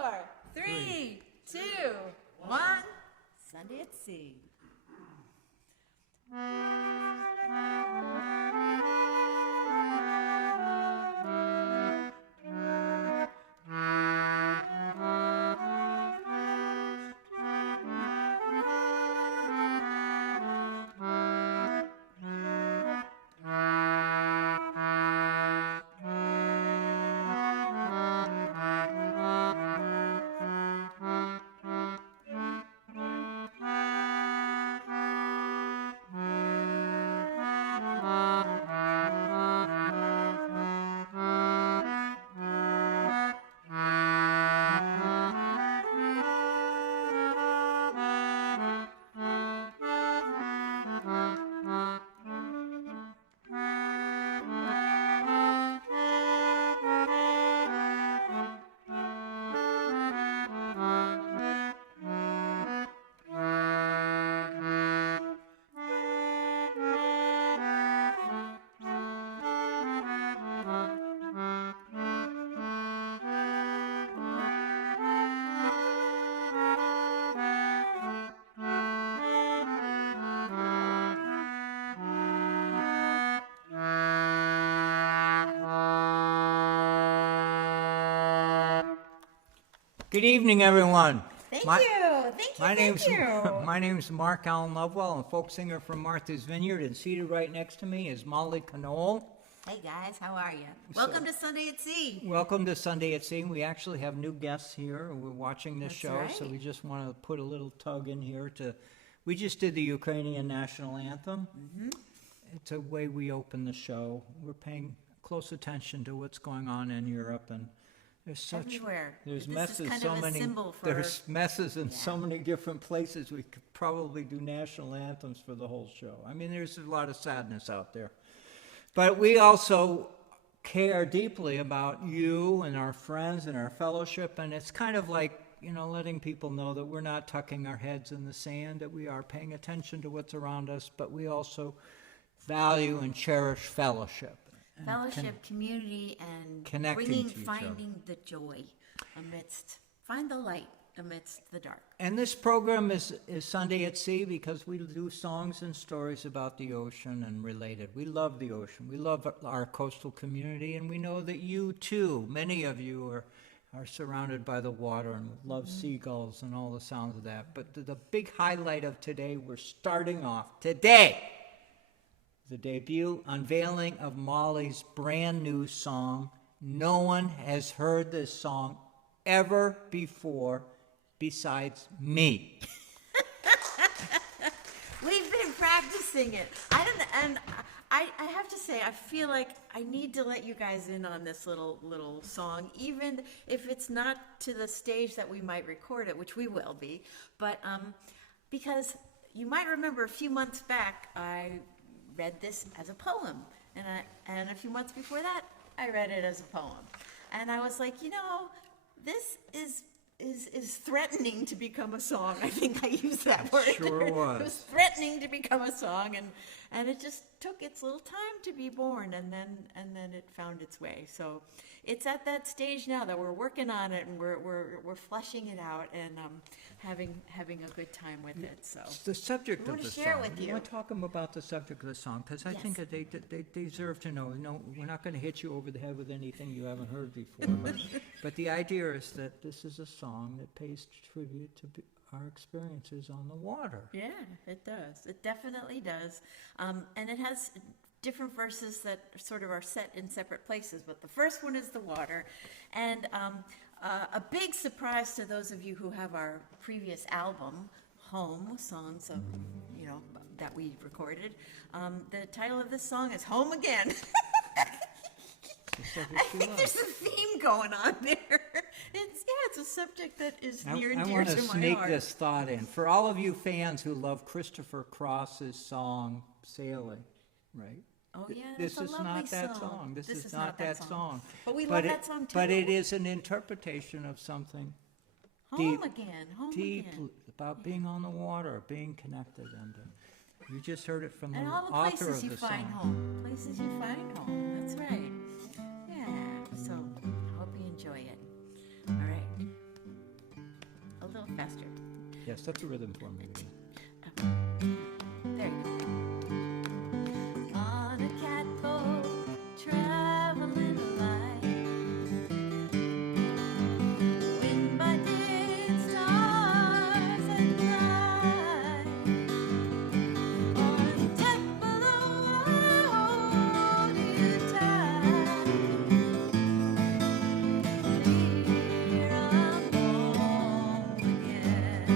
4, 3, 2, 1. Sunday at Sea. Good evening, everyone. Thank you. My name's Mark Allen Lovewell. I'm a folk singer from Martha's Vineyard, and seated right next to me is Molly Conole. Hey guys, how are you? Welcome to Sunday at Sea. Welcome to Sunday at Sea. We actually have new guests here. We're watching this show, right. So we just want to put a little tug in here to. We just did the Ukrainian national anthem. Mm-hmm. It's a way we open the show. We're paying close attention to what's going on in Europe, and there's everywhere. There's this messes. Is kind so of a many. Symbol for, there's messes in so many different places. We could probably do national anthems for the whole show. I mean, there's a lot of sadness out there, but we also care deeply about you and our friends and our fellowship. And it's kind of like, letting people know that we're not tucking our heads in the sand. That we are paying attention to what's around us, but we also value and cherish fellowship. Fellowship, community, and finding the joy find the light amidst the dark. And this program is Sunday at Sea because we do songs and stories about the ocean and related. We love the ocean. We love our coastal community, and we know that you too, many of you are surrounded by the water and love seagulls and all the sounds of that. But the big highlight of today, we're starting off today. The debut unveiling of Molly's brand new song. No one has heard this song ever before besides me. We've been practicing it. I have to say, I feel like I need to let you guys in on this little song, even if it's not to the stage that we might record it, which we will be. But because you might remember a few months back, I read this as a poem, and a few months before that I read it as a poem, and I was like, this is threatening to become a song. I think I used that word. Sure was. It was threatening to become a song, and it just took its little time to be born, and then it found its way. So it's at that stage now that we're working on it, and we're fleshing it out, and having a good time with it. So the subject of the song. Share with you. I want to talk about the subject of the song because I think that they deserve to know. No, we're not going to hit you over the head with anything you haven't heard before. But the idea is that this is a song that pays tribute to our experiences on the water. Yeah, it does. It definitely does. And it has different verses that sort of are set in separate places. But the first one is the water. And a big surprise to those of you who have our previous album, Home, songs of, that we recorded. The title of this song is Home Again. I think there's a theme going on there. It's a subject that is near and dear to my heart. I want to sneak this thought in. For all of you fans who love Christopher Cross's song, Sailing, right? Oh, yeah, This that's a is lovely not that song. This is not that song. But we love that song, too. But it is an interpretation of something Home again. About being on the water, being connected. And you just heard it from the all the author places of you the find song. home. Places you find home. That's right. Yeah. So I hope you enjoy it. All right. faster. Yes, that's a rhythm for me. There you go. On a catboat, traveling light. Wind by day and stars at night. On deck below, I hold you tight. Here I'm home again.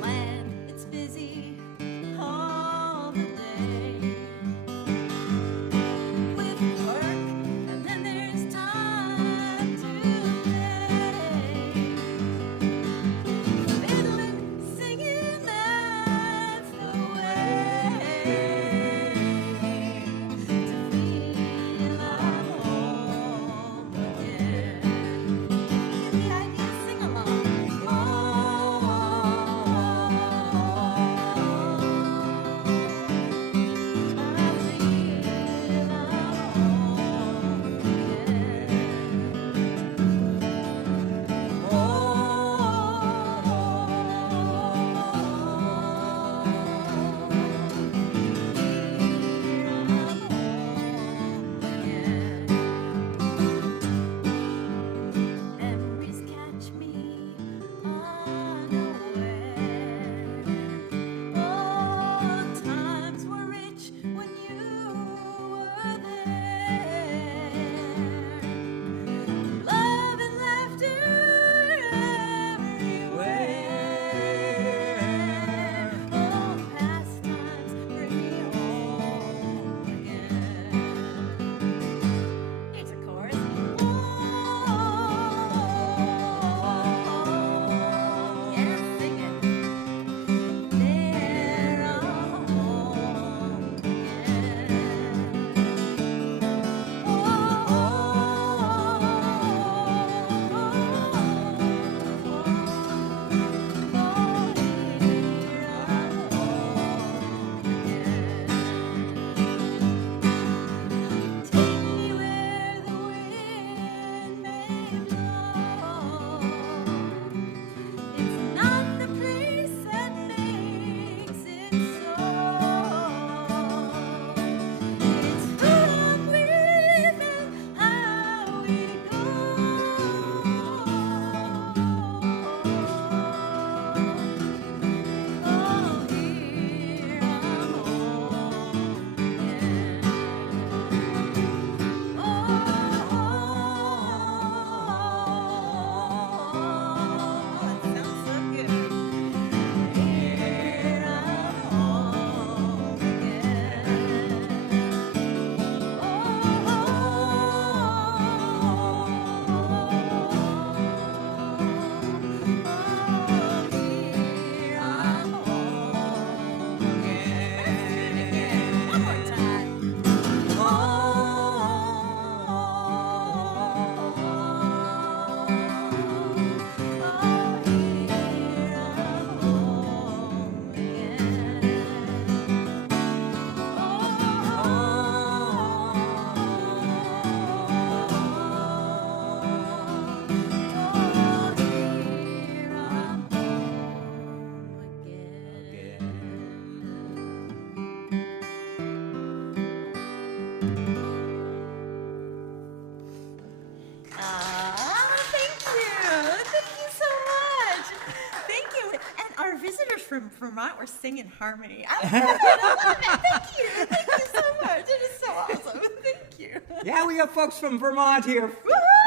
Land, it's busy all the day with work, and then there's time to play. Fiddling, singing, that's the way to feel I'm home again. Give me ideas, sing along. Memories catch me unaware. Oh, times were rich when you were there. Love and laughter everywhere. Oh, past times bring me home again. Here's a chorus. Yeah, sing it. There I'm home again. Take me where the wind may blow. It's not the place that makes it so. It's who I'm with and how we go. Oh, here I'm home again. That sounds so good. Here I'm home again. Here I'm home again. One more time. Thank you. Thank you so much. Thank you. And our visitors from Vermont were singing harmony. I love it. Thank you. Thank you so much. It is so awesome. Thank you. Yeah, we got folks from Vermont here.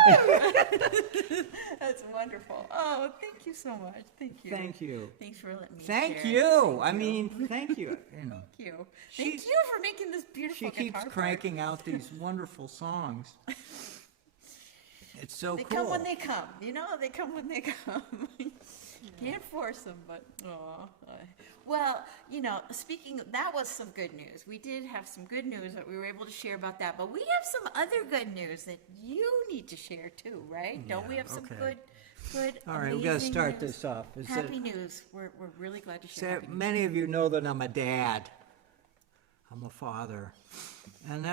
Woohoo! That's wonderful. Oh, thank you so much. Thank you. Thank you. Thanks for letting me Thank share. you. I mean, thank you. You know, Thank you. She- Thank you for making this beautiful she keeps guitar part. cranking out these wonderful songs. It's so They cool. come when they come. You know, they come when they come. Can't force them, but aw. Well, speaking, that was some good news. We did have some good news that we were able to share about that, but we have some other good news that you need to share too, right? Don't we have some okay. good, All right, we got to amazing start news? this off. Happy news. We're really glad to share happy news. Many of you know that I'm a dad. I'm a father. And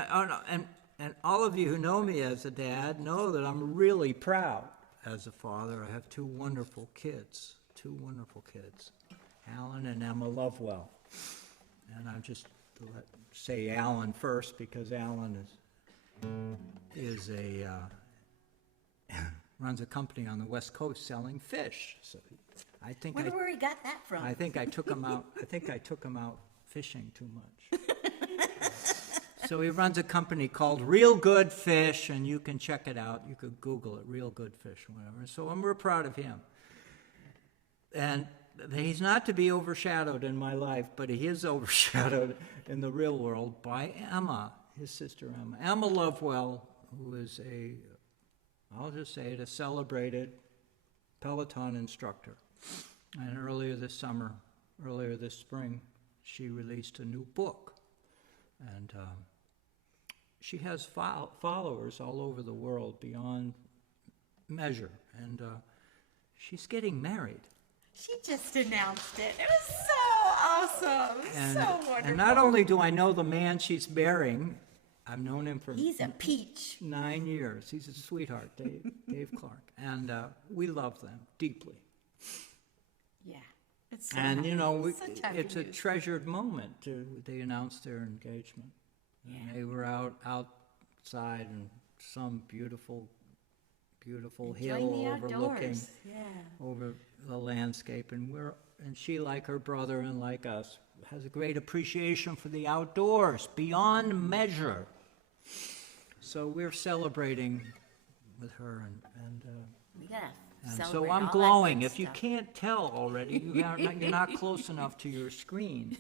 all of you who know me as a dad know that I'm really proud as a father. I have two wonderful kids, Alan and Emma Lovewell. And I'm just to say Alan first because Alan runs a company on the West Coast selling fish. So I think Wonder where he got that from. I think I took him out fishing too much. So he runs a company called Real Good Fish, and you can check it out. You could Google it, Real Good Fish, whatever. So I'm real proud of him. And he's not to be overshadowed in my life, but he is overshadowed in the real world by Emma, his sister Emma. Emma Lovewell, who is I'll just say it, a celebrated Peloton instructor. And earlier this spring, she released a new book. And she has followers all over the world beyond measure. And she's getting married. She just announced it. It was so awesome. So wonderful. And not only do I know the man she's marrying, I've known him for He's a peach. 9 years. He's a sweetheart, Dave Clark. And we love them deeply. Yeah. It's so And, happy. it's a treasured moment. They announced their engagement. Yeah. And they were outside in some beautiful Enjoying hill the overlooking outdoors. Yeah. over the landscape. And she, like her brother and like us, has a great appreciation for the outdoors, beyond measure. So we're celebrating with her, and We gotta so celebrate I'm all that glowing. good If you stuff. can't tell already, you're not close enough to your screen,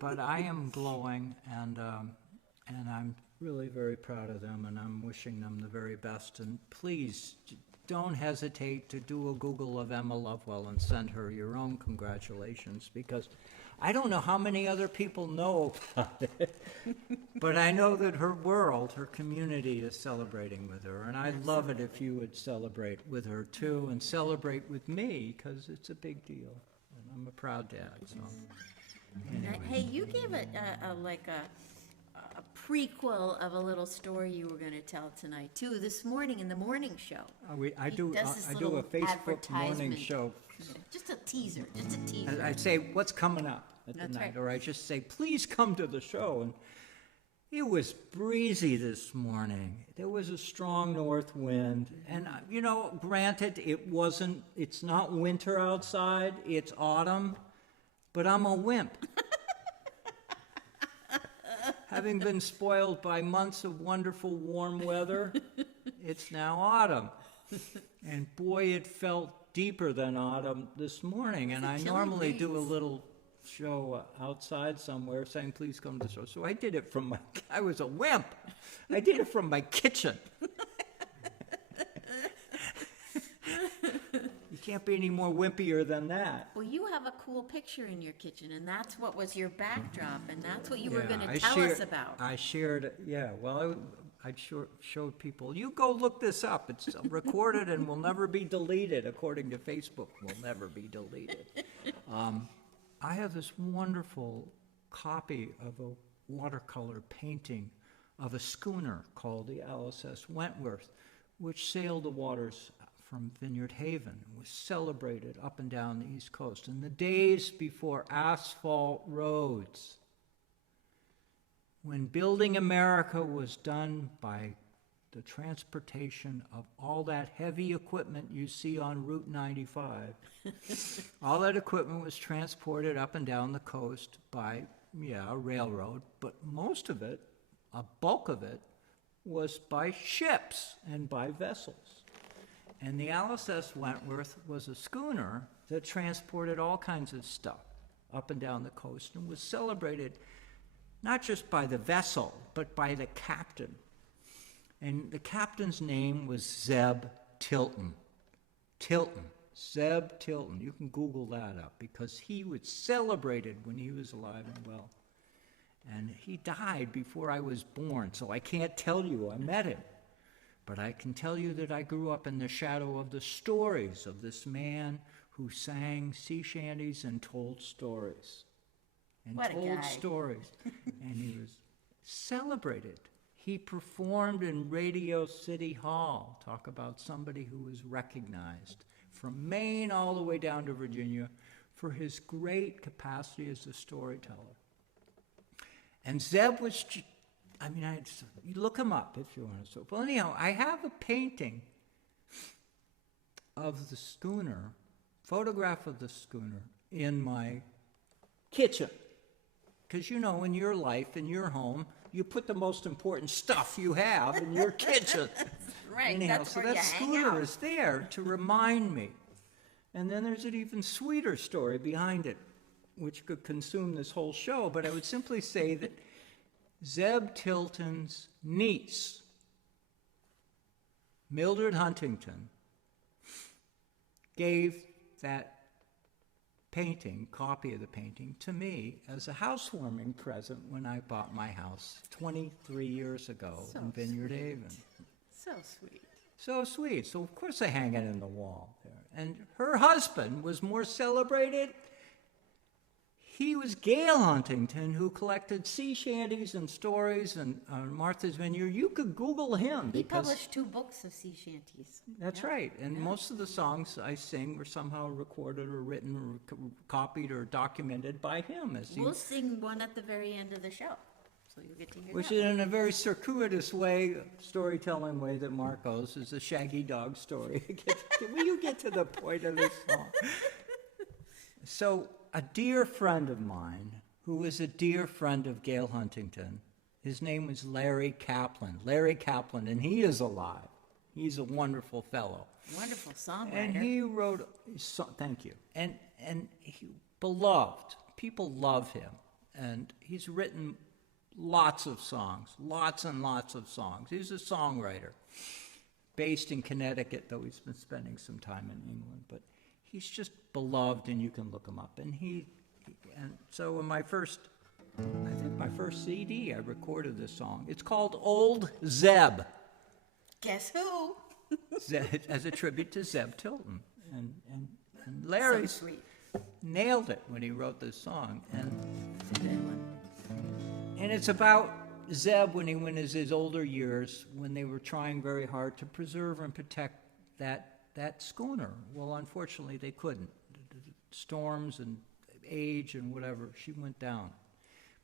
but I am glowing, and I'm really very proud of them, and I'm wishing them the very best. And please don't hesitate to do a Google of Emma Lovewell and send her your own congratulations, because I don't know how many other people know about it, but I know that her community is celebrating with her, and I'd love it if you would celebrate with her too, and celebrate with me, because it's a big deal, and I'm a proud dad, so. Anyway. Hey, you gave a prequel of a little story you were going to tell tonight too. This morning in the morning show. I He do does this a little Facebook morning advertisement. show. Just a teaser. Just a teaser. I say, what's coming up at the That's night? right. Or I just say, please come to the show. And it was breezy this morning. There was a strong north wind. And, granted, it's not winter outside, it's autumn, but I'm a wimp. Having been spoiled by months of wonderful warm weather, it's now autumn. And boy, it felt deeper than autumn this morning. And I chilly normally do a breeze. little show outside somewhere saying, please come to the show. So I did it I was a wimp. I did it from my kitchen. You can't be any more wimpier than that. Well, you have a cool picture in your kitchen, and that's what was your backdrop, and that's what you were going I to tell us about. I shared, I showed people, you go look this up. It's recorded and will never be deleted, according to Facebook, will never be deleted. I have this wonderful copy of a watercolor painting of a schooner called the LSS Wentworth, which sailed the waters from Vineyard Haven and was celebrated up and down the East Coast in the days before asphalt roads, when building America was done by the transportation of all that heavy equipment you see on Route 95. All that equipment was transported up and down the coast by, a railroad, but most of it, a bulk of it, was by ships and by vessels. And the LSS Wentworth was a schooner that transported all kinds of stuff up and down the coast and was celebrated not just by the vessel, but by the captain. And the captain's name was Zeb Tilton. Zeb Tilton. You can Google that up because he was celebrated when he was alive and well. And he died before I was born, so I can't tell you I met him. But I can tell you that I grew up in the shadow of the stories of this man who sang sea shanties and told stories. And What a told guy. stories. And he was celebrated. He performed in Radio City Hall. Talk about somebody who was recognized from Maine all the way down to Virginia for his great capacity as a storyteller. And Zeb was, you look him up if you want to. Well, anyhow, I have a painting of the schooner, photograph of the schooner in my kitchen. Because, you know, in your life, in your home, you put the most important stuff you have in your kitchen. Right, Anyhow, that's so where that you hang schooner out. is there to remind me. And then there's an even sweeter story behind it, which could consume this whole show, but I would simply say that Zeb Tilton's niece, Mildred Huntington, gave that painting, copy of the painting, to me as a housewarming present when I bought my house 23 years ago So in Vineyard Haven. So sweet. So sweet. So of course I hang it in the wall there. And her husband was more celebrated. He was Gail Huntington, who collected sea shanties and stories and Martha's Vineyard. You could Google him. He because published 2 books of sea shanties. That's right. And most of the songs I sing were somehow recorded or written or copied or documented by him. We'll sing one at the very end of the show, so you'll get to hear Which that. is in a very circuitous way, storytelling way that Marcos is a shaggy dog story. Will you get to the point of this song? So a dear friend of mine, who was a dear friend of Gail Huntington, his name was Larry Kaplan. Larry Kaplan, and he is alive. He's a wonderful fellow. Wonderful songwriter. And he wrote, thank you, and he beloved. People love him, and he's written lots of songs, lots and lots of songs. He's a songwriter, based in Connecticut, though he's been spending some time in England. But he's just beloved, and you can look him up. And so in my first CD, I recorded this song. It's called Old Zeb. Guess who? As a tribute to Zeb Tilton. And Larry So sweet. nailed it when he wrote this song. It's a good one. And it's about Zeb when he went his older years, when they were trying very hard to preserve and protect that schooner. Well, unfortunately, they couldn't. Storms and age and whatever, she went down.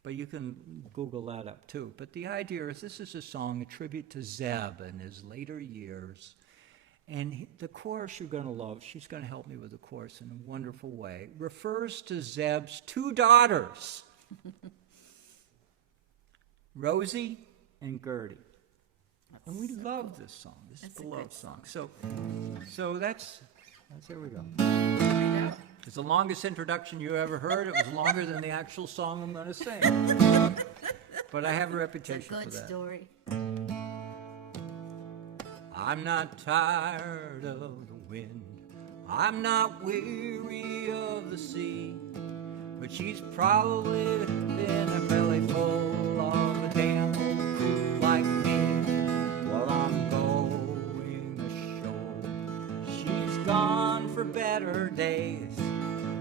But you can Google that up too. But the idea is this is a song, a tribute to Zeb in his later years. And the chorus you're going to love, she's going to help me with the chorus in a wonderful way, refers to Zeb's 2 daughters, Rosie and Gertie. And we love this song. This is a beloved song. So that's there we go. There we go. It's the longest introduction you ever heard. It was longer than the actual song I'm going to sing. But I have a reputation It's a for good that. story. I'm not tired of the wind. I'm not weary of the sea. But she's probably been a belly full of a damn old fool like me while I'm going ashore. She's gone for better days,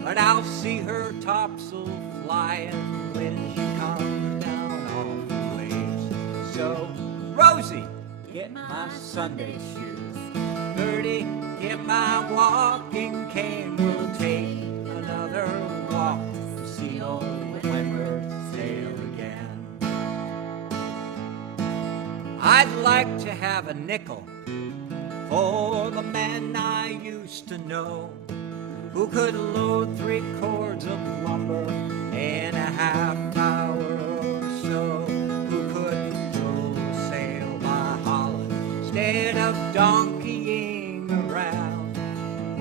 but I'll see her topsail flying when she comes down off the waves. So, Rosie, get my Sunday shoes. Gertie, get my walking cane. We'll take another walk to see old Windward sail again. I'd like to have a nickel for the man I used to know, who could load 3 cords of lumber in a half hour or so, who could roll a sail by Holland instead of donkeying around.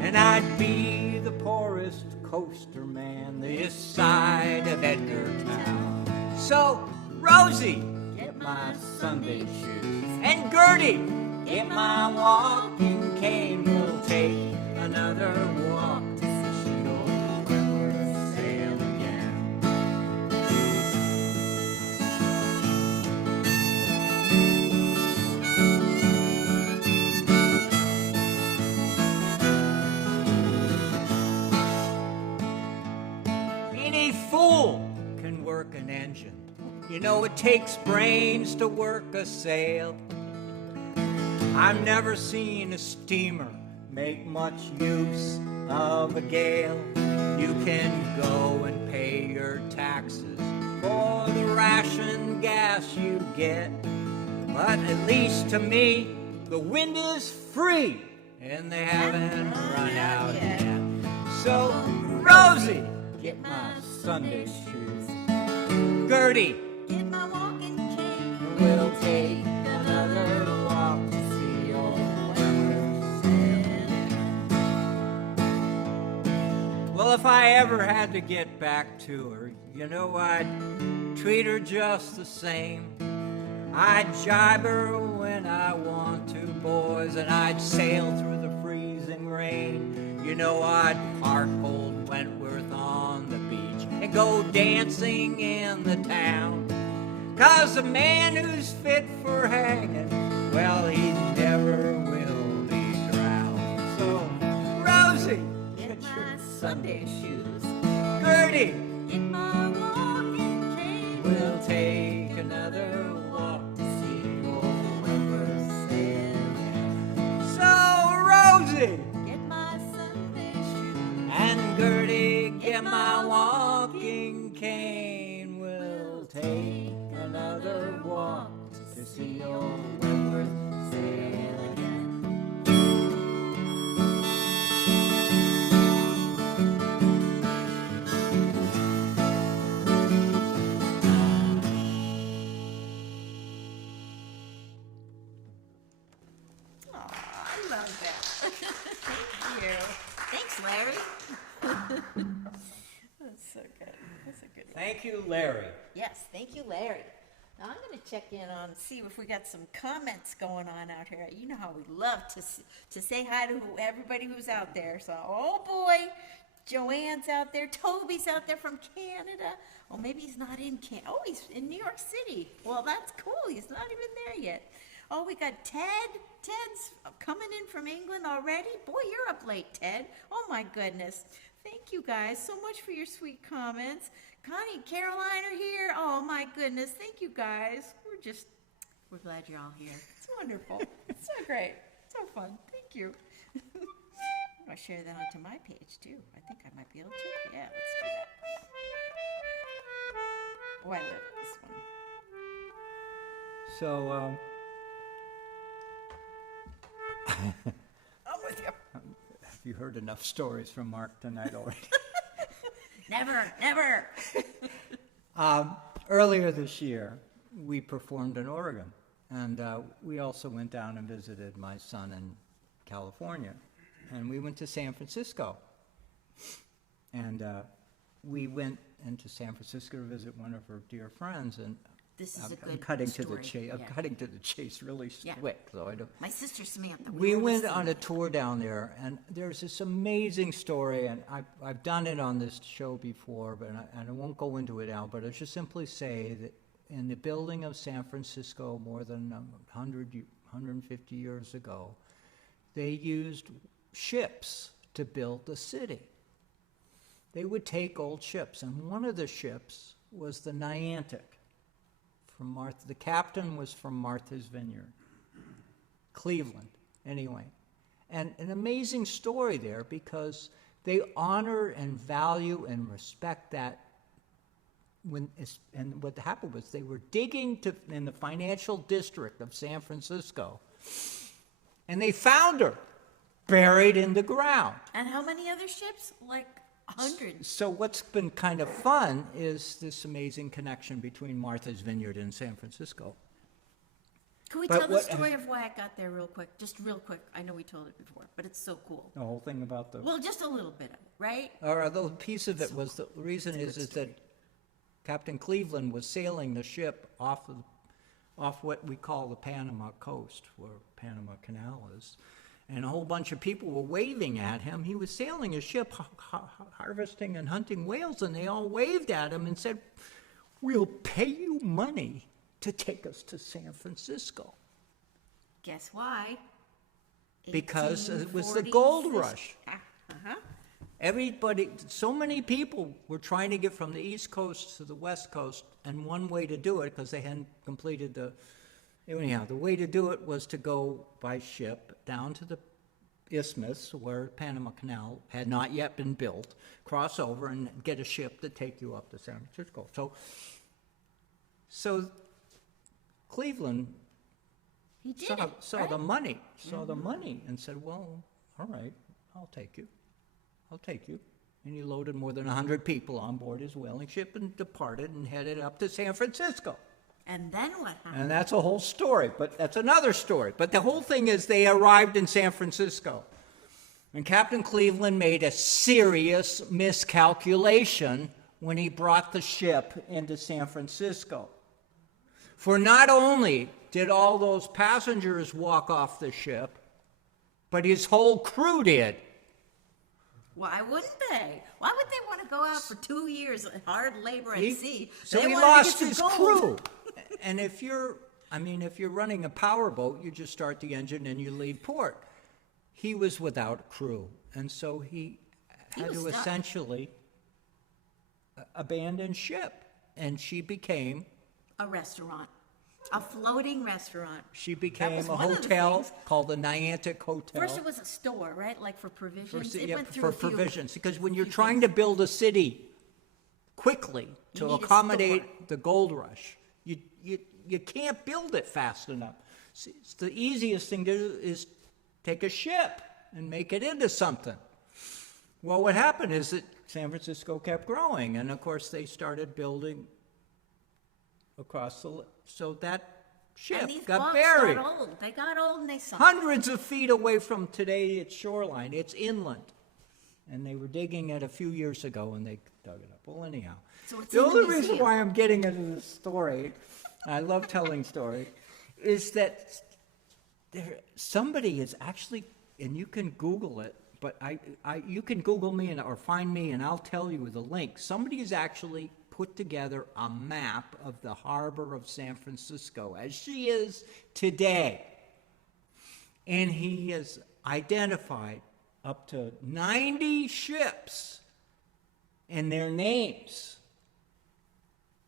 And I'd be the poorest coaster man this side of Edgartown. So, Rosie, get my Sunday shoes. And Gertie, get my walking cane. We'll take another walk fool can work an engine. You know it takes brains to work a sail. I've never seen a steamer make much use of a gale. You can go and pay your taxes for the ration gas you get. But at least to me, the wind is free, and they haven't run out yet. So, Rosie, get my Sunday shoes. Gertie, get my walking cane. we'll take another walk to see old Weber's Sail. Well, if I ever had to get back to her, you know I'd treat her just the same. I'd jibe her when I want to, boys, and I'd sail through the freezing rain. You know I'd park old Wentworth on the beach and go dancing in the town. 'Cause a man who's fit for hanging, well, he never will be drowned. So, Rosie, Get my Sunday shoes. Gertie, Get my walking cane. we'll take another walk to see old Weber's Sail. So, Rosie Get my Sunday shoes. and Gertie, get my walking cane. We'll take another walk to see old Wentworth sail again. Aw, I love that. Thank you. Thanks, Larry. That's so good. That's a good one. Thank you, Larry. Yes, thank you, Larry. Now I'm going to check in on, see if we got some comments going on out here. You know how we love to say hi to everybody who's out there. So, oh boy, Joanne's out there. Toby's out there from Canada. Well, maybe he's not in Canada. Oh, he's in New York City. Well, that's cool. He's not even there yet. Oh, we got Ted. Ted's coming in from England already. Boy, you're up late, Ted. Oh, my goodness. Thank you guys so much for your sweet comments. Connie and Caroline are here. Oh, my goodness. Thank you guys. We're glad you're all here. It's wonderful. It's so great. So fun. Thank you. I'll share that onto my page, too. I think I might be able to. Yeah, let's do that. Oh, I love this one. So, I'm with you. have you heard enough stories from Mark tonight already? Never. Earlier this year, we performed in Oregon, and we also went down and visited my son in California, and we went to San Francisco, and we went into San Francisco to visit one of her dear friends, and This is a I'm good cutting to the story. chase. I'm Yeah. cutting to the chase really Yeah. quick, so I don't. My sister Samantha. We were went listening. on a tour down there, and there's this amazing story, and I've done it on this show before, but I won't go into it now, but I should simply say that in the building of San Francisco more than 150 years ago, they used ships to build the city. They would take old ships, and one of the ships was the Niantic. The captain was from Martha's Vineyard, Cleveland, anyway. And an amazing story there because they honor and value and respect that. And what happened was they were digging in the financial district of San Francisco, and they found her buried in the ground. And how many other ships? Like hundreds. So what's been kind of fun is this amazing connection between Martha's Vineyard and San Francisco. Can we But tell the what- story of why I got there real quick? Just real quick. I know we told it before, but it's so cool. The whole thing about the, Well, just a little bit of it, right? or a little piece of it was, the reason is that Captain Cleveland was sailing the ship off what we call the Panama coast, where Panama Canal is. And a whole bunch of people were waving at him. He was sailing a ship, harvesting and hunting whales, and they all waved at him and said, "We'll pay you money to take us to San Francisco." Guess why? Because it was the gold rush. Uh-huh. Everybody, so many people were trying to get from the East Coast to the West Coast, and one way to do it, because they hadn't completed anyhow, the way to do it was to go by ship down to the isthmus where Panama Canal had not yet been built, cross over and get a ship to take you up to San Francisco. So Cleveland He did saw right? the money, and said, well, all right, I'll take you. And he loaded more than 100 people on board his whaling ship and departed and headed up to San Francisco. And then what happened? And that's a whole story, but that's another story. But the whole thing is they arrived in San Francisco. And Captain Cleveland made a serious miscalculation when he brought the ship into San Francisco. For not only did all those passengers walk off the ship, but his whole crew did. Why wouldn't they? Why would they want to go out for 2 years of hard labor at sea? So They he wanted to lost get his some gold. crew. And if you're running a power boat, you just start the engine and you leave port. He was without a crew, and so he had was to stuck. essentially abandon ship, and she became A restaurant. A floating restaurant. a was one of the hotel things. called the Niantic Hotel. First it was a store, right? Like for provisions. It Yeah, went through for a few- provisions, because when few you're trying things. to build a city quickly to need a accommodate store. the gold rush, you can't build it fast enough. See, it's the easiest thing to do is take a ship and make it into something. Well, what happened is that San Francisco kept growing, and of course they started building across so that ship And these got blocks buried. got old. They got old and they sunk. Hundreds of feet away from today's shoreline. It's inland. And they were digging it a few years ago and they dug it up. Well, anyhow. So it's The in the only reason museum. why I'm getting into this story, I love telling stories, is that somebody is actually, and you can Google it, but you can Google me or find me and I'll tell you the link. Somebody has actually put together a map of the harbor of San Francisco as she is today. And he has identified up to 90 ships and their names.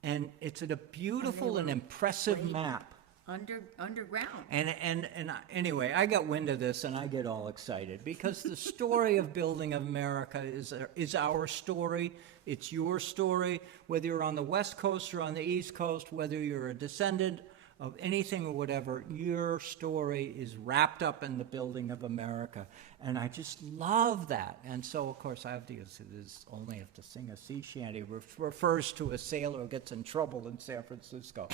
And it's a beautiful and impressive laid map. Underground. Anyway, I got wind of this and I get all excited because the story of building America is our story. It's your story, whether you're on the West Coast or on the East Coast, whether you're a descendant of anything or whatever, your story is wrapped up in the building of America. And I just love that. And so, of course, I only have to sing a sea shanty, which refers to a sailor who gets in trouble in San Francisco.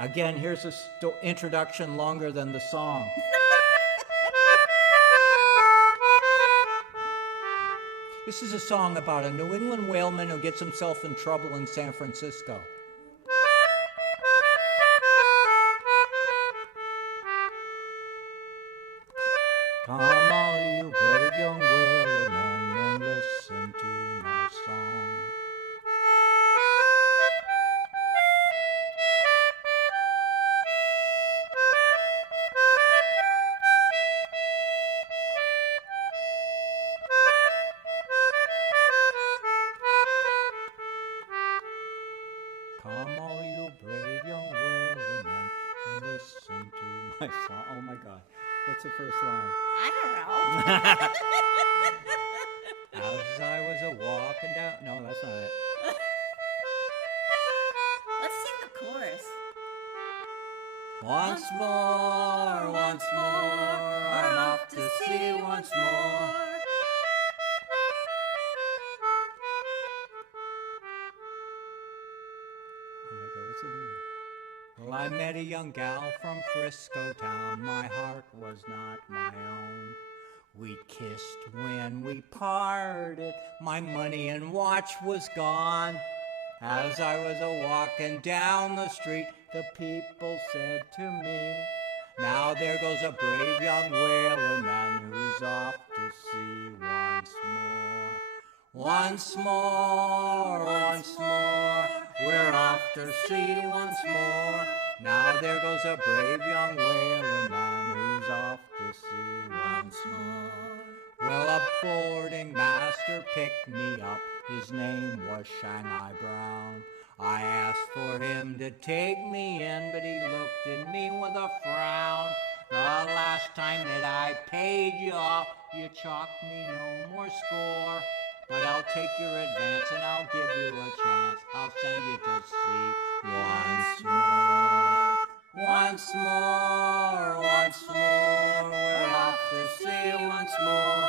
Again, here's a introduction longer than the song. This is a song about a New England whaleman who gets himself in trouble in San Francisco. Come all you brave young whalemen and listen to my song. Come all you brave young whalemen and listen to my song. Oh my God, what's the first line? I don't know. As I was a walking down. No, that's not it. Let's sing the chorus. Once more, I'm off to sea once more. Oh my God, what's it mean? Well, I met a young gal from Frisco town. My heart was not my own. We kissed when we parted. My money and watch was gone. As I was a-walking down the street, the people said to me, now there goes a brave young whaler man who's off to sea once more. Once more, we're off to sea once more. Now there goes a brave young whaler man who's off to sea once forwarding master picked me up. His name was Shanghai Brown. I asked for him to take me in, but he looked at me with a frown. The last time that I paid you off, you chalked me no more score. But I'll take your advance and I'll give you a chance. I'll send you to sea once more. Once more, once more, we're off to sea once more.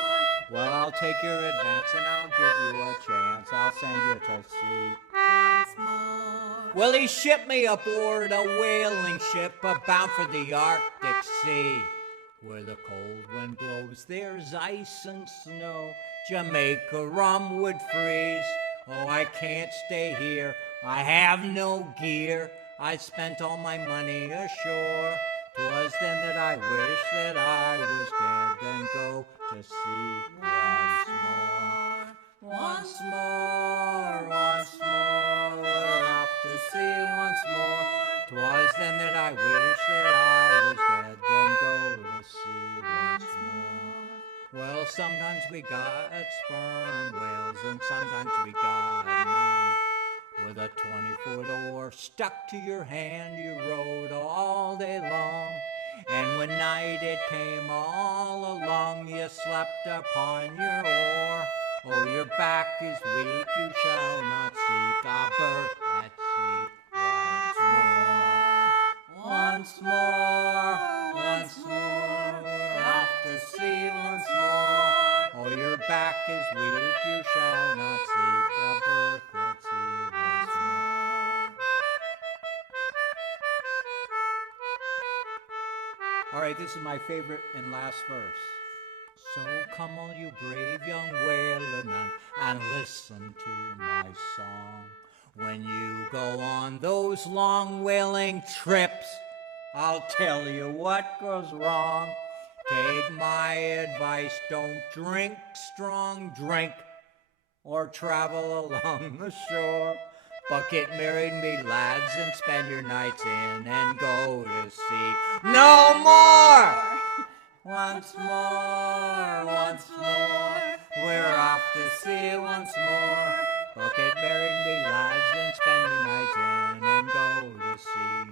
Well, I'll take your advance and I'll give you a chance. I'll send you to sea Once more. well, he shipped me aboard a whaling ship bound for the Arctic Sea. Where the cold wind blows, there's ice and snow. Jamaica rum would freeze. Oh, I can't stay here. I have no gear. I spent all my money ashore. 'Twas then that I wished that I was dead. Then go to sea once more. Once more, once more, we're off to sea once more. 'Twas then that I wished that I was dead. Then go to sea once more. Well, sometimes we got sperm whales and sometimes we got none. With a 20-foot oar stuck to your hand, you rowed all day long. And when night it came all along, you slept upon your oar. Oh, your back is weak, you shall not seek a berth at sea once more. Once more, we're off to sea once more. Oh, your back is weak, you shall not seek a berth at sea once more. All right, this is my favorite and last verse. So come all you brave young whalermen and listen to my song. When you go on those long whaling trips, I'll tell you what goes wrong. Take my advice, don't drink strong drink or travel along the shore. But get married, me lads, and spend your nights in and go to sea no more. Once more, we're off to sea once more. But get married, me lads, and spend your nights in and go to sea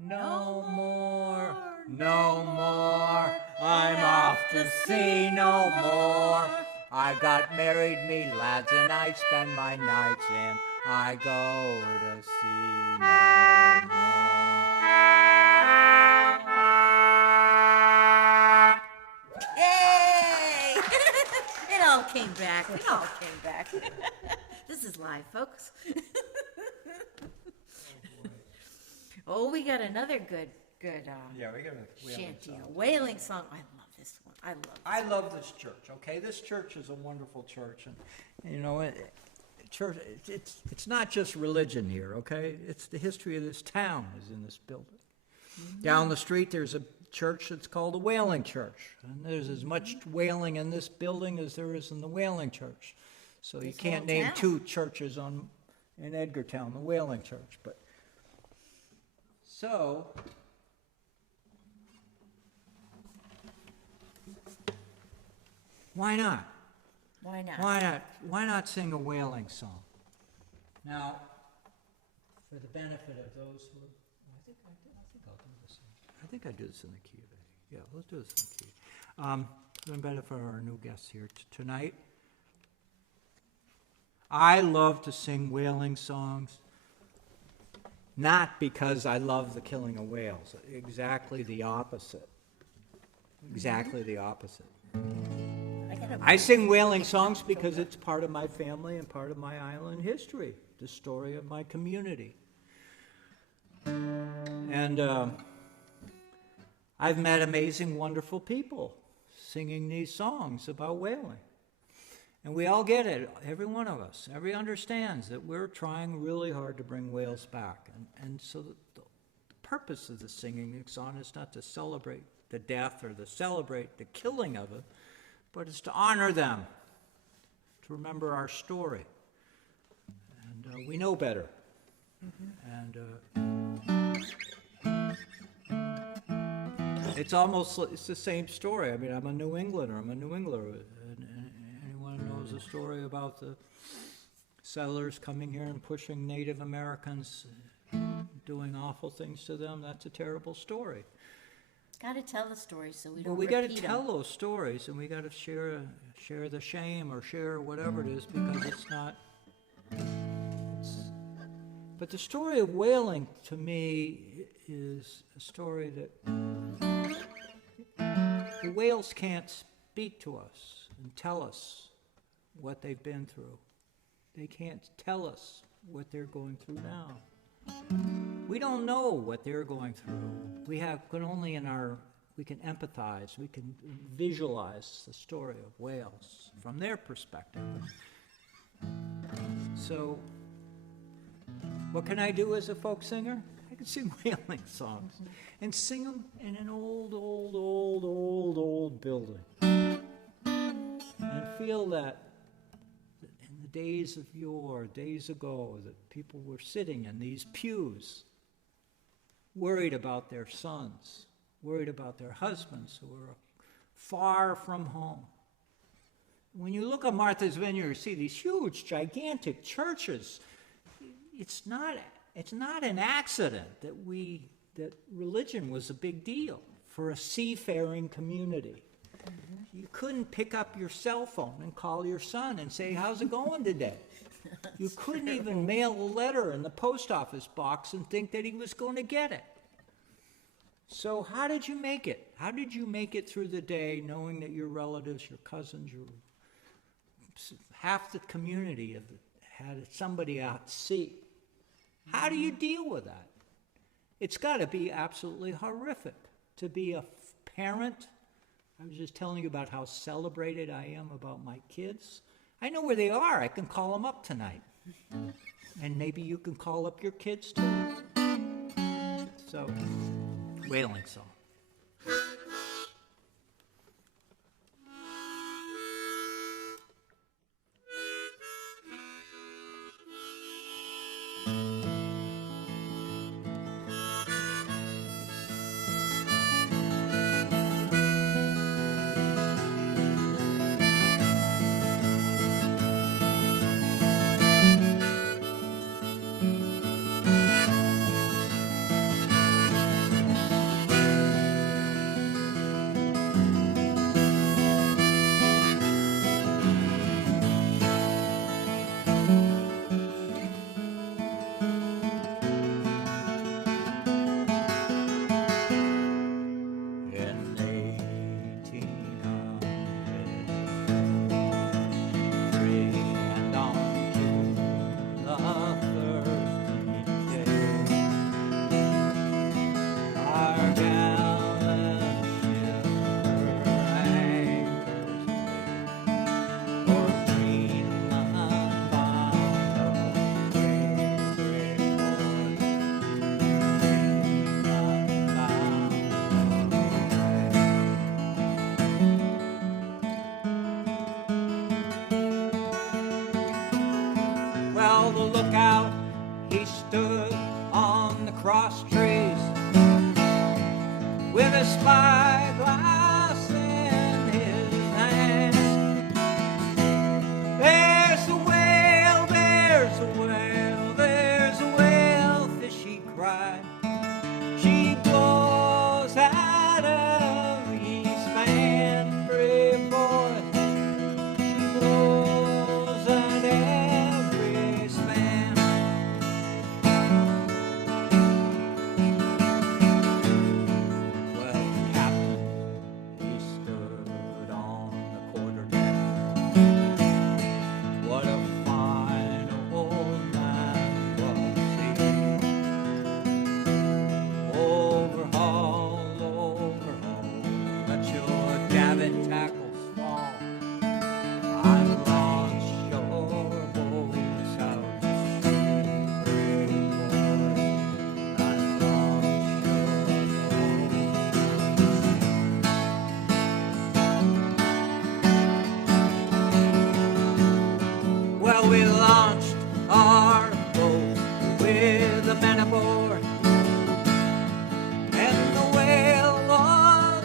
no more. No more, I'm off to sea no more. I got married, me lads, and I spend my nights in. I go to sea no more. Hey! It all came back. It all came back. This is live, folks. Oh, we got another good Yeah, we got a shanty, a whaling song. I love this one. I love this church. Okay, this church is a wonderful church, and you know, church. It's not just religion here. Okay, it's the history of this town is in this building. Mm-hmm. Down the street, there's a church that's called the Whaling Church, and there's as much whaling in this building as there is in the Whaling Church. So you can't name two churches in Edgartown, the Whaling Church, but so. Why not? Why not? Why not sing a whaling song? Now, for the benefit of those who, I think I'll do this. I think I do this in the key of A. Yeah, let's do this in the key. For the benefit of our new guests here tonight, I love to sing whaling songs, not because I love the killing of whales. Exactly the opposite. Exactly the opposite. I sing whaling songs because it's part of my family and part of my island history, the story of my community. And I've met amazing, wonderful people singing these songs about whaling. And we all get it, every one of us. Everyone understands that we're trying really hard to bring whales back. And so the purpose of the singing song is not to celebrate the death or to celebrate the killing of it, but it's to honor them, to remember our story. And we know better. Mm-hmm. And it's the same story. I mean, I'm a New Englander. And anyone knows the story about the settlers coming here and pushing Native Americans, doing awful things to them? That's a terrible story. Got to tell the story so we Well, don't we got to repeat tell them. those stories, and we got to share the shame or share whatever it is, because it's not. But the story of whaling, to me, is a story that the whales can't speak to us and tell us what they've been through. They can't tell us what they're going through now. We don't know what they're going through. We can empathize, we can visualize the story of whales from their perspective. So, what can I do as a folk singer? I can sing whaling songs and sing them in an old building and feel that in the days of yore, days ago, that people were sitting in these pews worried about their sons, worried about their husbands who were far from home. When you look at Martha's Vineyard, you see these huge, gigantic churches. It's not an accident that religion was a big deal for a seafaring community. Mm-hmm. You couldn't pick up your cell phone and call your son and say, "How's it going today?" You couldn't even mail a letter in the post office box and think that he was going to get it. So how did you make it? How did you make it through the day knowing that your relatives, your cousins, half the community had somebody out at sea? How do you deal with that? It's got to be absolutely horrific to be a parent. I was just telling you about how celebrated I am about my kids. I know where they are. I can call them up tonight. And maybe you can call up your kids too. So, whaling song. Well, the lookout, he stood on the cross trees with a spyglass in his hand. There's a whale, there's a whale, there's a whale, fish, he cried. She blows out of the east fan, brave boy. She blows out every span. Well, the captain, he stood on the quarterdeck. What a fine old man was he. Overhaul, let your davit tackles fall. I launch your boats out to sea, brave boy. I launch your boats. Well, we launched our boat with the men aboard, and the whale was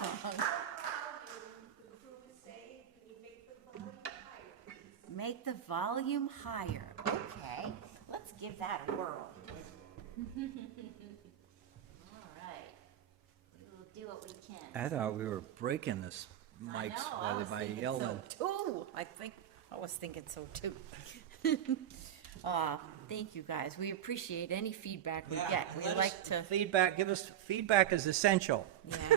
song. Make the volume higher. Okay, let's give that a whirl. All right, we'll do what we can. I thought we were breaking this I mics know, I was by thinking yelling. so too. I was thinking so too. Thank you guys. We appreciate any feedback we get. We like to. Feedback, give us, feedback is essential. Yeah,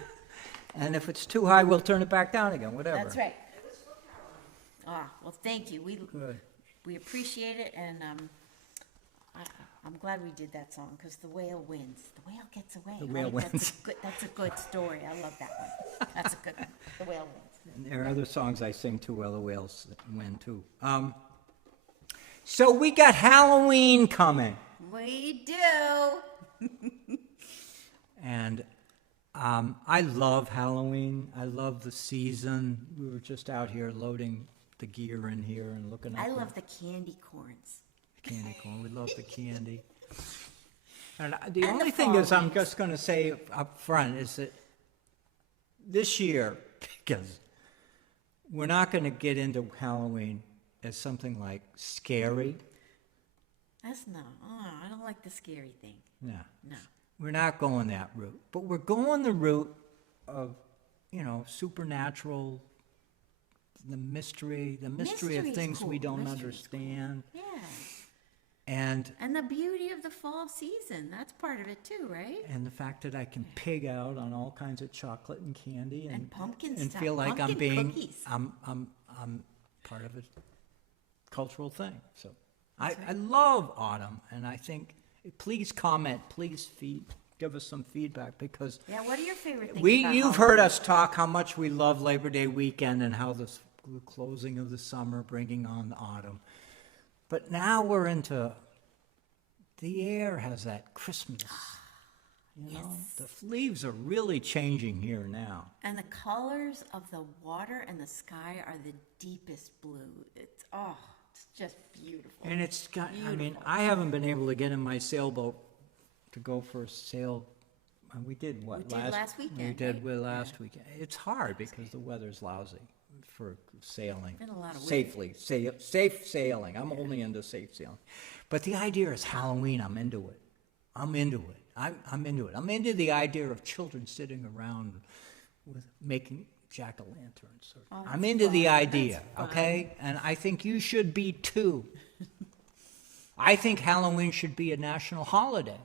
And if it's too high, we'll turn it back down again, whatever. that's right. Well, thank you. Good. We appreciate it, and I'm glad we did that song because the whale wins. The whale gets away. The whale wins. That's a good story. I love that one. That's a good one. The whale wins. And there are other songs I sing too, well, the whales win too. So we got Halloween coming. We do. And I love Halloween. I love the season. We were just out here loading the gear in here and looking at I love the candy corns. the candy corn. We love the candy. And the And the only thing is, I'm foliage. just going to say up front is that this year, because we're not going to get into Halloween as something like scary. That's no. I don't like the scary thing. No. No. We're not going that route, but we're going the route of, supernatural, the mystery Mystery of is things we cool. don't Mystery is cool. understand. Yeah. And And the beauty of the fall season. That's part of it too, right? the fact that I can pig out on all kinds of chocolate and candy And pumpkin and stuff, feel like I'm pumpkin being cookies. I'm part of a cultural thing. So I love autumn, and I think please comment, please give us some feedback, because Yeah, what are your favorite things about you've Halloween? heard us talk how much we love Labor Day weekend and how the closing of the summer bringing on the autumn. But now we're into the air has that Christmas. The leaves are really changing here now. And the colors of the water and the sky are the deepest blue. It's just beautiful. And it's got, Beautiful. I haven't been able to get in my sailboat to go for a sail. We did what? We did last weekend, We did right? with last weekend. It's hard because the weather's lousy for sailing. Been a lot of wind. Safely, safe sailing. I'm only into safe sailing. But the idea is Halloween. I'm into it. I'm into it. I'm into it. I'm into the idea of children sitting around with making jack-o'-lanterns. Oh, I'm that's into the fun. idea, That's fun. okay? And I think you should be too. I think Halloween should be a national holiday,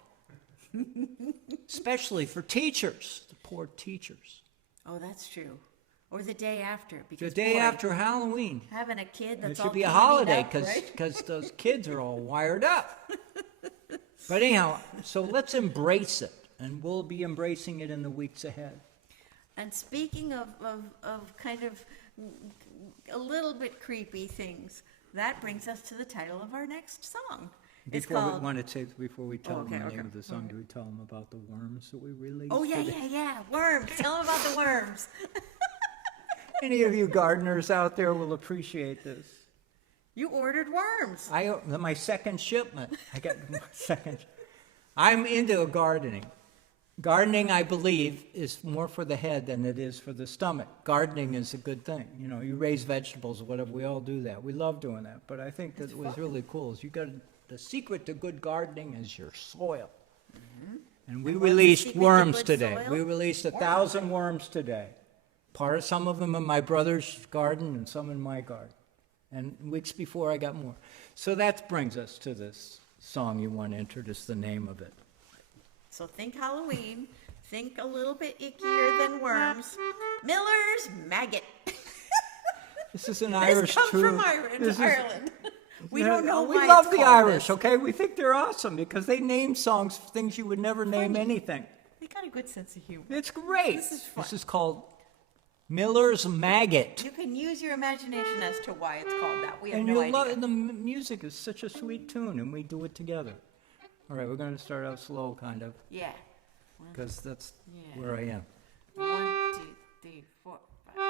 especially for teachers, the poor teachers. Oh, that's true. Or the day after. The Because day boy, after Halloween, having a kid it that's should all be a candied holiday up, right? because those kids are all wired up. But anyhow, so let's embrace it, and we'll be embracing it in the weeks ahead. And speaking of kind of a little bit creepy things, that brings us to the title of our next song. It's Before called. before we tell Okay, them the okay. name of the song, do we tell them about the worms that we released? Oh yeah, today? yeah, worms. Tell them about the worms. Any of you gardeners out there will appreciate this. You ordered worms. My second shipment. I got my second. I'm into gardening. Gardening, I believe, is more for the head than it is for the stomach. Gardening is a good thing. You raise vegetables or whatever. We all do that. We love doing that. But I think that was really cool is the secret to good gardening is your soil. And we And what's the released secret to worms good today. soil? We released 1,000 worms today. Some of them in my brother's garden and some in my garden. And weeks before I got more. So that brings us to this song you want to introduce the name of it. So think Halloween. Think a little bit ickier than worms. Miller's Maggot. This is an This Irish comes tune. from Ireland. We don't know We why love it's the called Irish, this. okay? We think they're awesome because they name songs things you would never name anything. They got a good sense of humor. It's great. This is fun. This is called Miller's Maggot. You can use your imagination as to why it's called that. We have And no you idea. love the music is such a sweet tune, and we do it together. All right, we're going to start out slow, kind of, Yeah. because that's Yeah. where I am. 1, 2, 3, 4, 5, 6.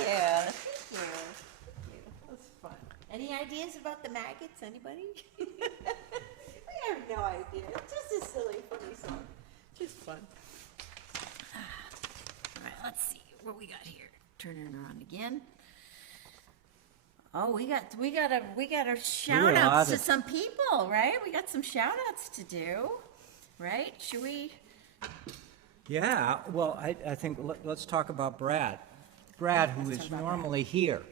Yeah, thank you. That was fun. Any ideas about the maggots, anybody? I have no idea. It's just a silly, funny song. Just fun. All right, let's see what we got here. Turn it around again. Oh, we got our shout outs to some people, right? We got some shout outs to do, right? Should we? Yeah, well, I think let's talk about Brad. Brad, who is normally here.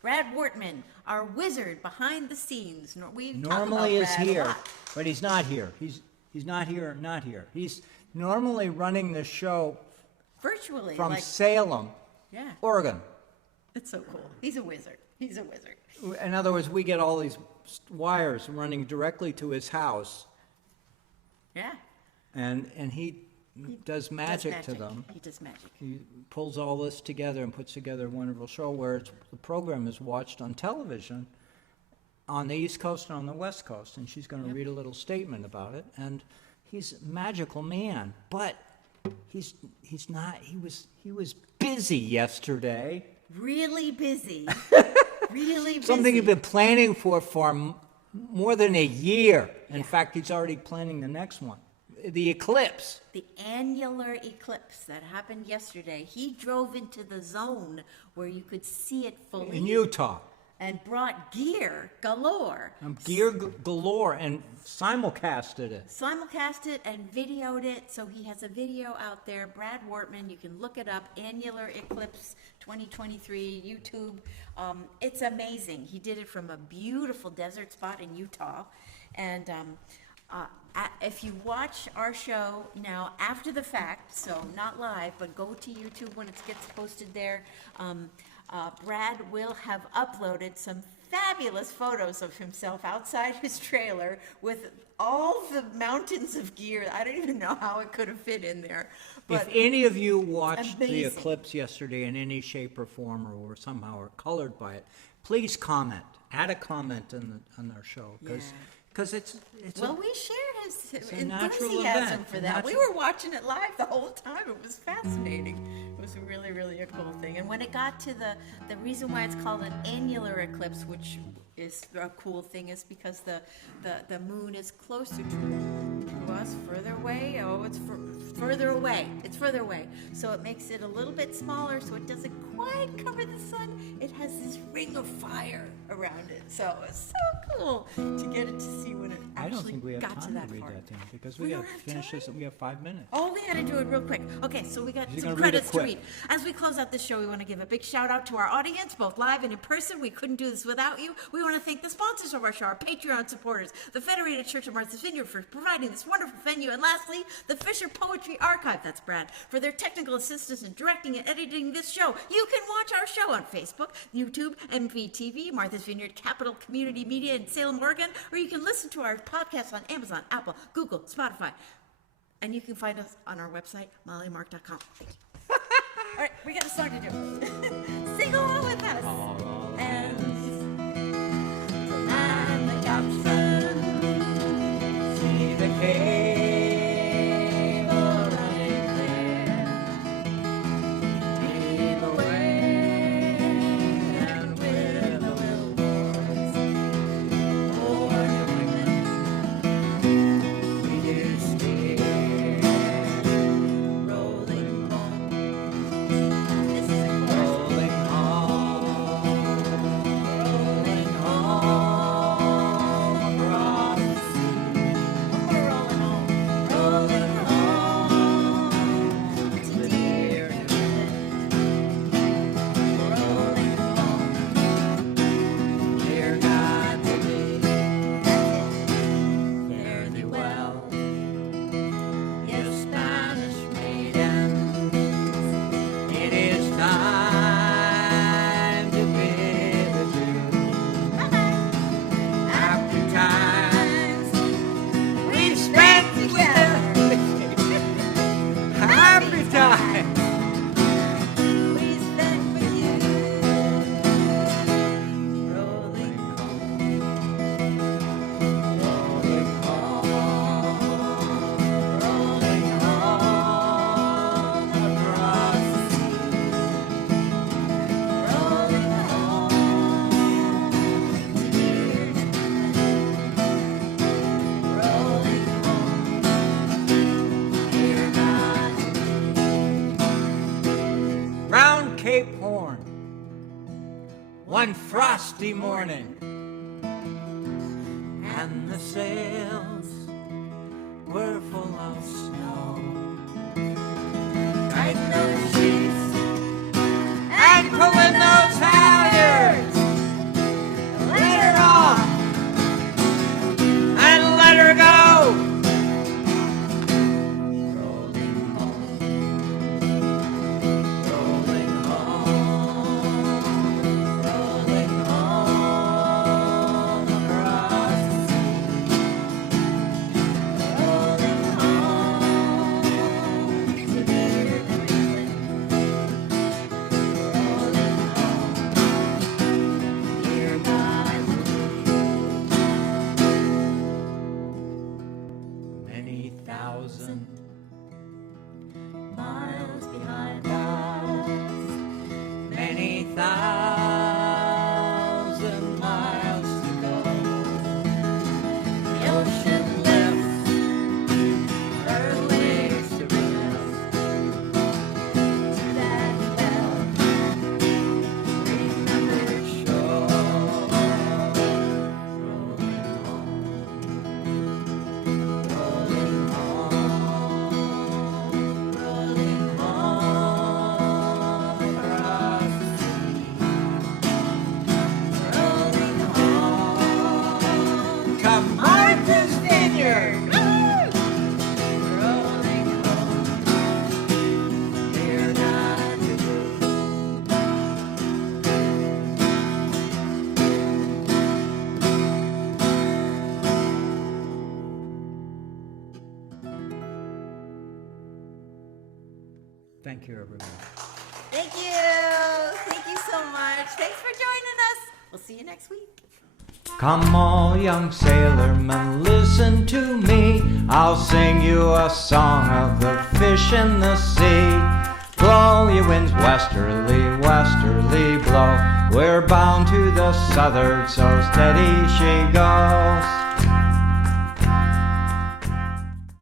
Brad Wortman, our wizard behind the scenes. We Normally is talk about Brad a here, lot. but he's not here. He's not here, not here. He's normally running the show Virtually. from like, Salem, yeah, Oregon. it's so cool. He's a wizard. He's a wizard. In other words, we get all these wires running directly to his house, Yeah. and he does magic to them. He does magic. He pulls all this together and puts together a wonderful show where the program is watched on television on the East Coast and on the West Coast. And she's going to read a little statement about it. And he's a magical man, but he's not. He was busy yesterday. Really busy. Really busy. Something he'd been planning for more than a year. In fact, he's already planning the next one. The eclipse. The annular eclipse that happened yesterday. He drove into the zone where you could see it fully. In Utah. And brought gear galore. Gear galore and simulcasted it. Simulcast it and videoed it. So he has a video out there. Brad Wortman, you can look it up. Annular Eclipse 2023, YouTube. It's amazing. He did it from a beautiful desert spot in Utah. And if you watch our show now after the fact, so not live, but go to YouTube when it gets posted there, Brad will have uploaded some fabulous photos of himself outside his trailer with all the mountains of gear. I don't even know how it could have fit in there. But if any of you watched the amazing. eclipse yesterday in any shape or form or were somehow are colored by it, please comment. Add a comment on our show because it's well, we shared his a natural enthusiasm event, for a that. We natural- were watching it live the whole time. It was fascinating. It was really, really a cool thing. And when it got to the reason why it's called an annular eclipse, which is a cool thing, is because the moon is closer to us, further away. Oh, it's further away. It's further away. So it makes it a little bit smaller, so it doesn't quite cover the sun. It has this ring of fire around it. So it's so cool to get it to see when it I actually don't think we have got to time that to read part. that thing because We we got don't to have finish this. time? We have 5 minutes. Oh, we gotta do it real quick. Okay, so we got You're some gonna read it credits to quick. read. As we close out this show, we want to give a big shout out to our audience, both live and in person. We couldn't do this without you. We want to thank the sponsors of our show, our Patreon supporters, the Federated Church of Martha's Vineyard for providing this wonderful venue, and lastly, the Fisher Poetry Archive, that's Brad, for their technical assistance in directing and editing this show. You can watch our show on Facebook, YouTube, MVTV, Martha's Vineyard Capital Community Media in Salem, Oregon, or you can listen to our podcast on Amazon, Apple, Google, Spotify. And you can find us on our website, mollymark.com. Thank you. All right, we got a song to do. Sing along with us. And the captain, See the cable running clear. Keep away and with the willows. O'er New England we do steer. rolling home. This is a chorus. Rolling on. one frosty morning, and the sails were full of snow. Tighten those sheets And pull in those halyards, let her off, and let her go. Rolling home, rolling home, rolling home across the sea. rolling home to near Greenland. Rolling home near God's Many thousand miles behind us. many thousand miles to go. The ocean lifts her waves to bring us to that well-remembered shore. Rolling home, rolling home across the sea. Rolling home To Martha's Vineyard. rolling home, near God's roof. Thank you, everyone. Thank you. Thank you so much. Thanks for joining us. We'll see you next week. Come all young sailormen, listen to me. I'll sing you a song of the fish in the sea. Blow, ye winds, westerly, westerly blow. We're bound to the southward, so steady she goes.